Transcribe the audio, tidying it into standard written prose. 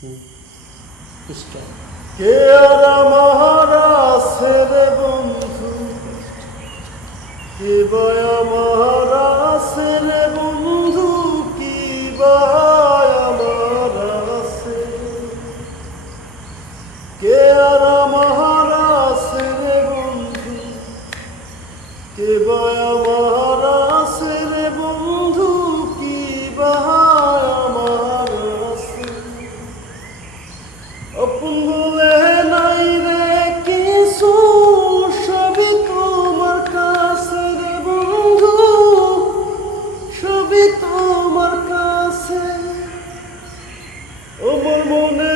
কে আর আমার আছে রে বন্ধু, কে বা আমার আছে রে বন্ধু, কি বা আমার আছে, কে আর আমার আছে রে বন্ধু, কে বা আমার আছে রে বন্ধু, কি বা আমার আছে। আপন বলে নাই রে কিছু, সবই তোমার কাছে রে বন্ধু, সবই তোমার কাছে। আমার মনে